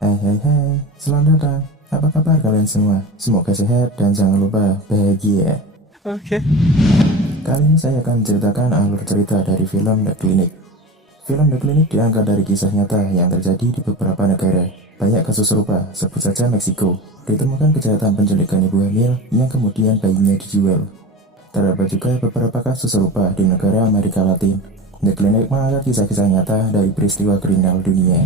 Hai hai hai, selamat datang. Apa kabar kalian semua? Semoga sehat dan jangan lupa bahagia. Oke. Kali ini saya akan menceritakan alur cerita dari film The Clinic. Film The Clinic diangkat dari kisah nyata yang terjadi di beberapa negara. Banyak kasus serupa, sebut saja Meksiko. Ditemukan kejahatan penculikan ibu hamil yang kemudian bayinya dijual. Terdapat juga beberapa kasus serupa di negara Amerika Latin. The Clinic mengangkat kisah-kisah nyata dari peristiwa kriminal dunia.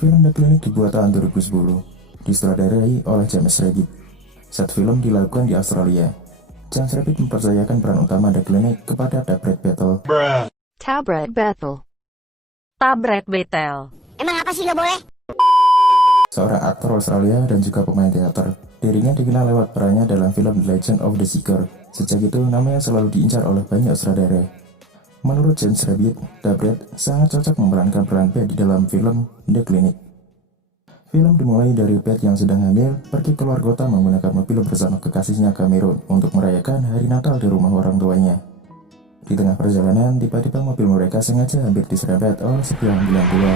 Film The Clinic dibuat tahun 2010, disutradarai oleh James Rabbit. Saat film dilakukan di Australia, James Rabbit mempercayakan peran utama The Clinic kepada Tabret Battle, Tabret Bethel. Tabret Betel. Emang apa sih gak boleh? seorang aktor Australia dan juga pemain teater. Dirinya dikenal lewat perannya dalam film The Legend of the Seeker. Sejak itu, namanya selalu diincar oleh banyak sutradara. Menurut James Rabbit, Tabret sangat cocok memerankan peran Beth di dalam film The Clinic. Film dimulai dari Beth yang sedang hamil pergi keluar kota menggunakan mobil bersama kekasihnya Cameron untuk merayakan hari Natal di rumah orang tuanya. Di tengah perjalanan, tiba-tiba mobil mereka sengaja hampir diserempet oleh sebuah ambulan tua.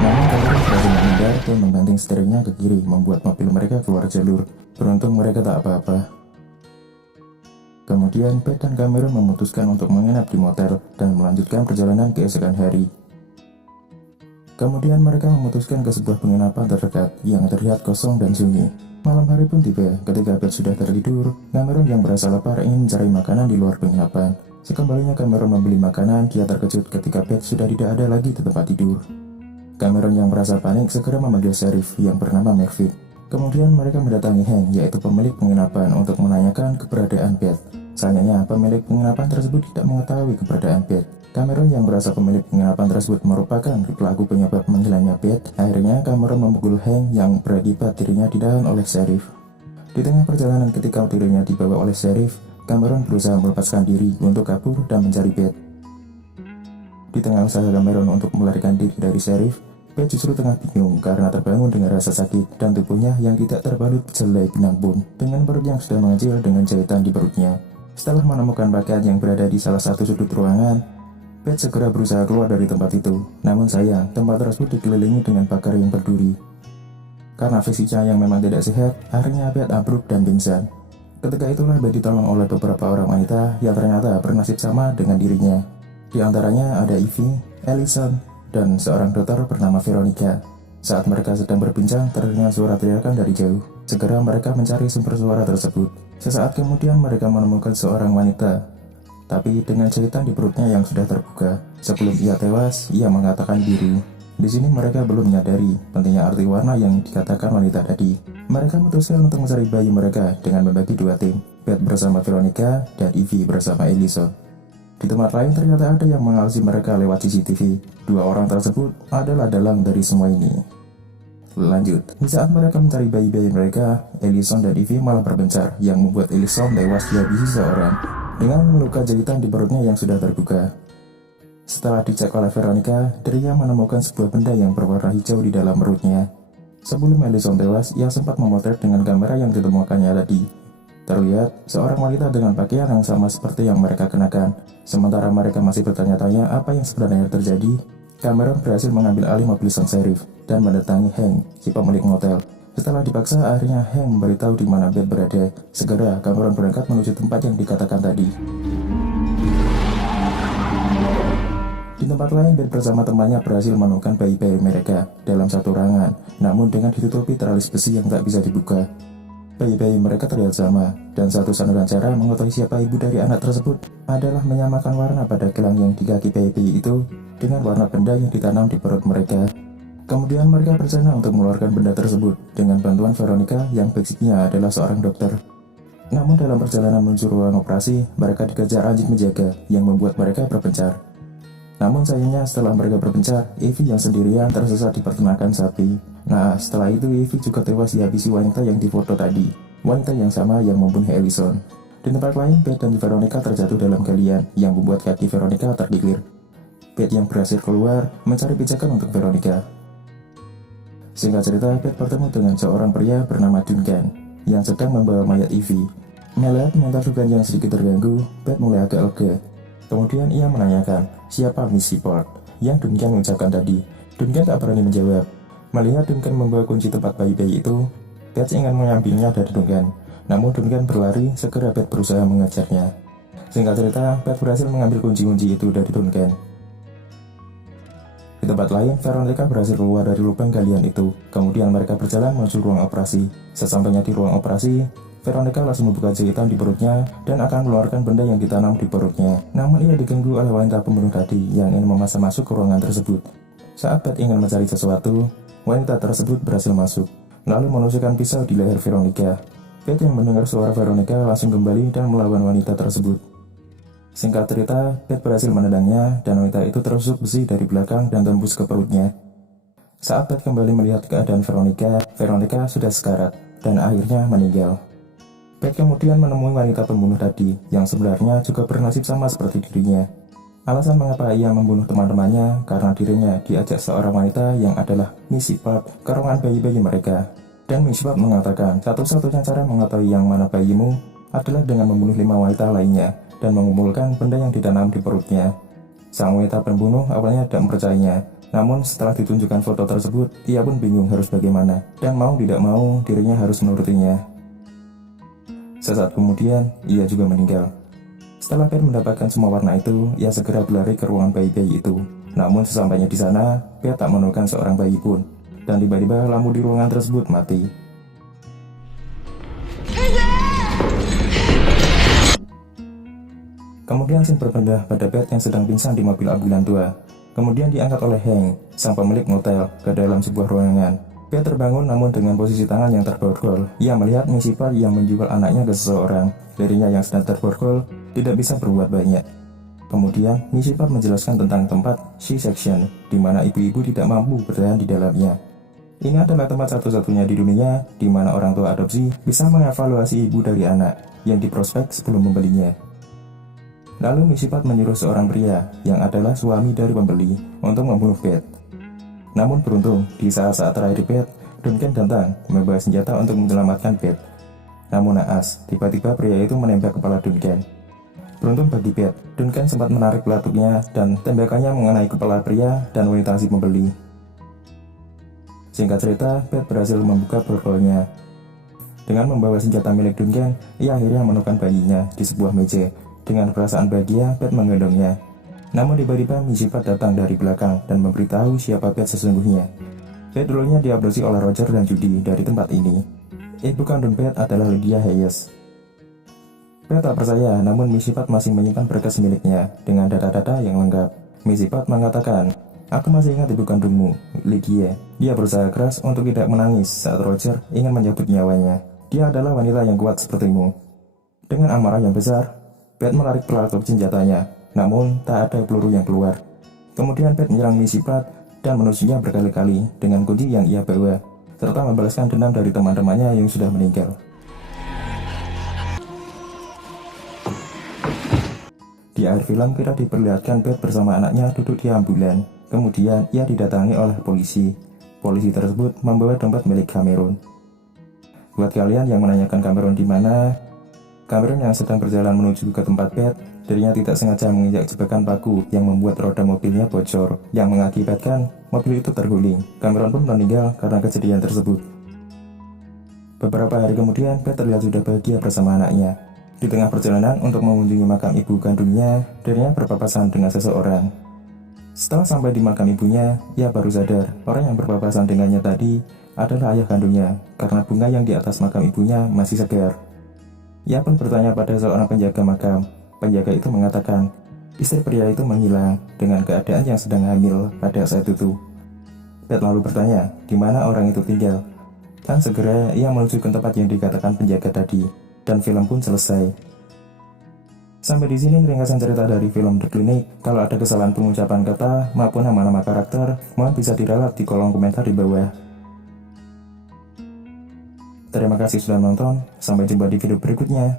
Namun Cameron berhasil menghindar dan membanting setirnya ke kiri, membuat mobil mereka keluar jalur. Beruntung mereka tak apa-apa. Kemudian Beth dan Cameron memutuskan untuk menginap di motel dan melanjutkan perjalanan keesokan hari. Kemudian mereka memutuskan ke sebuah penginapan terdekat yang terlihat kosong dan sunyi. Malam hari pun tiba ketika Beth sudah tertidur. Cameron yang merasa lapar ingin mencari makanan di luar penginapan. Sekembalinya Cameron membeli makanan, dia terkejut ketika Beth sudah tidak ada lagi di tempat tidur. Cameron yang merasa panik segera memanggil sheriff yang bernama Mervyn. Kemudian mereka mendatangi Hank, yaitu pemilik penginapan, untuk menanyakan keberadaan Beth. Sayangnya, pemilik penginapan tersebut tidak mengetahui keberadaan Beth. Cameron yang merasa pemilik penginapan tersebut merupakan pelaku penyebab menghilangnya Beth. Akhirnya Cameron memukul Hank yang berakibat dirinya ditahan oleh sheriff. Di tengah perjalanan ketika dirinya dibawa oleh sheriff, Cameron berusaha melepaskan diri untuk kabur dan mencari Beth. Di tengah usaha Cameron untuk melarikan diri dari sheriff, Beth justru tengah bingung karena terbangun dengan rasa sakit dan tubuhnya yang tidak terbalut selai benang pun, dengan perut yang sudah mengecil dengan jahitan di perutnya. Setelah menemukan pakaian yang berada di salah satu sudut ruangan, Beth segera berusaha keluar dari tempat itu. Namun sayang, tempat tersebut dikelilingi dengan pagar yang berduri. Karena fisiknya yang memang tidak sehat, akhirnya Beth ambruk dan pingsan. Ketika itulah Beth ditolong oleh beberapa orang wanita yang ternyata bernasib sama dengan dirinya. Di antaranya ada Ivy, Ellison, dan seorang dokter bernama Veronica. Saat mereka sedang berbincang, terdengar suara teriakan dari jauh. Segera mereka mencari sumber suara tersebut. Sesaat kemudian mereka menemukan seorang wanita, tapi dengan jahitan di perutnya yang sudah terbuka. Sebelum ia tewas, ia mengatakan biru. Di sini mereka belum menyadari pentingnya arti warna yang dikatakan wanita tadi. Mereka memutuskan untuk mencari bayi mereka dengan membagi dua tim, Beth bersama Veronica dan Ivy bersama Ellison. Di tempat lain ternyata ada yang mengawasi mereka lewat CCTV. Dua orang tersebut adalah dalang dari semua ini. Lanjut, di saat mereka mencari bayi-bayi mereka, Ellison dan Ivy malah berbencar, yang membuat Ellison tewas dihabisi seorang dengan luka jahitan di perutnya yang sudah terbuka. Setelah dicek oleh Veronica, dirinya menemukan sebuah benda yang berwarna hijau di dalam perutnya. Sebelum Ellison tewas, ia sempat memotret dengan kamera yang ditemukannya tadi. Terlihat seorang wanita dengan pakaian yang sama seperti yang mereka kenakan. Sementara mereka masih bertanya-tanya apa yang sebenarnya terjadi, Cameron berhasil mengambil alih mobil sang sheriff dan mendatangi Hank, si pemilik motel. Setelah dipaksa, akhirnya Hank memberitahu di mana Beth berada. Segera Cameron berangkat menuju tempat yang dikatakan tadi. Di tempat lain, Beth bersama temannya berhasil menemukan bayi-bayi mereka dalam satu ruangan, namun dengan ditutupi teralis besi yang tak bisa dibuka. Bayi-bayi mereka terlihat sama, dan satu-satunya cara mengetahui siapa ibu dari anak tersebut adalah menyamakan warna pada gelang yang di kaki bayi-bayi itu dengan warna benda yang ditanam di perut mereka. Kemudian mereka berencana untuk mengeluarkan benda tersebut dengan bantuan Veronica yang basicnya adalah seorang dokter. Namun dalam perjalanan menuju ruang operasi, mereka dikejar anjing menjaga yang membuat mereka berpencar. Namun sayangnya setelah mereka berpencar, Ivy yang sendirian tersesat di peternakan sapi. Nah, setelah itu Ivy juga tewas dihabisi wanita yang difoto tadi. Wanita yang sama yang membunuh Ellison. Di tempat lain, Beth dan Veronica terjatuh dalam galian yang membuat kaki Veronica terkilir. Beth yang berhasil keluar mencari pijakan untuk Veronica. Singkat cerita, Beth bertemu dengan seorang pria bernama Duncan yang sedang membawa mayat Ivy. Melihat mental Duncan yang sedikit terganggu, Beth mulai agak lega. Kemudian ia menanyakan, siapa Miss Seaport yang Duncan mengucapkan tadi. Duncan tak berani menjawab. Melihat Duncan membawa kunci tempat bayi-bayi itu, Beth ingin mengambilnya dari Duncan. Namun Duncan berlari, segera Beth berusaha mengejarnya. Singkat cerita, Beth berhasil mengambil kunci-kunci itu dari Duncan. Di tempat lain, Veronica berhasil keluar dari lubang galian itu. Kemudian mereka berjalan menuju ruang operasi. Sesampainya di ruang operasi, Veronica langsung membuka jahitan di perutnya dan akan mengeluarkan benda yang ditanam di perutnya. Namun ia diganggu oleh wanita pembunuh tadi yang ingin memaksa masuk ke ruangan tersebut. Saat Beth ingin mencari sesuatu, wanita tersebut berhasil masuk, lalu menusukkan pisau di leher Veronica. Beth yang mendengar suara Veronica langsung kembali dan melawan wanita tersebut. Singkat cerita, Beth berhasil menendangnya dan wanita itu tertusuk besi dari belakang dan tembus ke perutnya. Saat Beth kembali melihat keadaan Veronica, Veronica sudah sekarat dan akhirnya meninggal. Beth kemudian menemui wanita pembunuh tadi yang sebenarnya juga bernasib sama seperti dirinya. Alasan mengapa ia membunuh teman-temannya karena dirinya diajak seorang wanita yang adalah Missy Pop ke ruangan bayi-bayi mereka. Dan Missy Pop mengatakan satu-satunya cara mengetahui yang mana bayimu adalah dengan membunuh 5 wanita lainnya dan mengumpulkan benda yang ditanam di perutnya. Sang wanita pembunuh awalnya tidak mempercayainya, namun setelah ditunjukkan foto tersebut, ia pun bingung harus bagaimana, dan mau tidak mau dirinya harus menurutinya. Sesaat kemudian, ia juga meninggal. Setelah Beth mendapatkan semua warna itu, ia segera berlari ke ruangan bayi-bayi itu. Namun sesampainya di sana, Beth tak menemukan seorang bayi pun, dan tiba-tiba lampu di ruangan tersebut mati. Kemudian scene berpindah pada Beth yang sedang pingsan di mobil ambulan tua. Kemudian diangkat oleh Hank, sang pemilik motel, ke dalam sebuah ruangan. Beth terbangun namun dengan posisi tangan yang terborgol. Ia melihat Missy Pop yang menjual anaknya ke seseorang. Dirinya yang sedang terborgol tidak bisa berbuat banyak. Kemudian Missy Pop menjelaskan tentang tempat C-section, di mana ibu-ibu tidak mampu bertahan di dalamnya. Ini adalah tempat satu-satunya di dunia di mana orang tua adopsi bisa mengevaluasi ibu dari anak yang diprospek sebelum membelinya. Lalu Missy Pop menyuruh seorang pria yang adalah suami dari pembeli untuk membunuh Beth. Namun beruntung, di saat-saat terakhir Beth, Duncan datang membawa senjata untuk menyelamatkan Beth. Namun naas, tiba-tiba pria itu menembak kepala Duncan. Beruntung bagi Beth, Duncan sempat menarik pelatuknya dan tembakannya mengenai kepala pria dan wanita si pembeli. Singkat cerita, Beth berhasil membuka borgolnya. Dengan membawa senjata milik Duncan, ia akhirnya menemukan bayinya di sebuah meja. Dengan perasaan bahagia, Beth menggendongnya. Namun tiba-tiba Missy Pop datang dari belakang dan memberitahu siapa Beth sesungguhnya. Beth dulunya diabduksi oleh Roger dan Judy dari tempat ini. Ibu kandung Beth adalah Lydia Hayes. Beth tak percaya, namun Missy Pop masih menyimpan berkas miliknya dengan data-data yang lengkap. Missy Pop mengatakan, "Aku masih ingat ibu kandungmu, Lydia." Dia berusaha keras untuk tidak menangis saat Roger ingin menyebut nyawanya. Dia adalah wanita yang kuat sepertimu. Dengan amarah yang besar, Beth menarik pelatuk senjatanya, namun tak ada peluru yang keluar. Kemudian Beth menyerang Missy Pop dan menusuknya berkali-kali dengan kunci yang ia bawa, serta membalaskan dendam dari teman-temannya yang sudah meninggal. Di akhir film, kita diperlihatkan Beth bersama anaknya duduk di ambulan. Kemudian ia didatangi oleh polisi. Polisi tersebut membawa dompet milik Cameron. Buat kalian yang menanyakan Cameron di mana, Cameron yang sedang berjalan menuju ke tempat Beth, dirinya tidak sengaja menginjak jebakan paku yang membuat roda mobilnya bocor, yang mengakibatkan mobil itu terguling. Cameron pun meninggal karena kejadian tersebut. Beberapa hari kemudian, Beth terlihat sudah bahagia bersama anaknya. Di tengah perjalanan untuk mengunjungi makam ibu kandungnya, dirinya berpapasan dengan seseorang. Setelah sampai di makam ibunya, ia baru sadar orang yang berpapasan dengannya tadi adalah ayah kandungnya, karena bunga yang di atas makam ibunya masih segar. Ia pun bertanya pada seorang penjaga makam. Penjaga itu mengatakan, istri pria itu menghilang dengan keadaan yang sedang hamil pada saat itu. Beth lalu bertanya, di mana orang itu tinggal? Dan segera ia menuju ke tempat yang dikatakan penjaga tadi, dan film pun selesai. Sampai di sini ringkasan cerita dari film The Clinic. Kalau ada kesalahan pengucapan kata maupun nama-nama karakter, mohon bisa diralat di kolom komentar di bawah. Terima kasih sudah nonton, sampai jumpa di video berikutnya.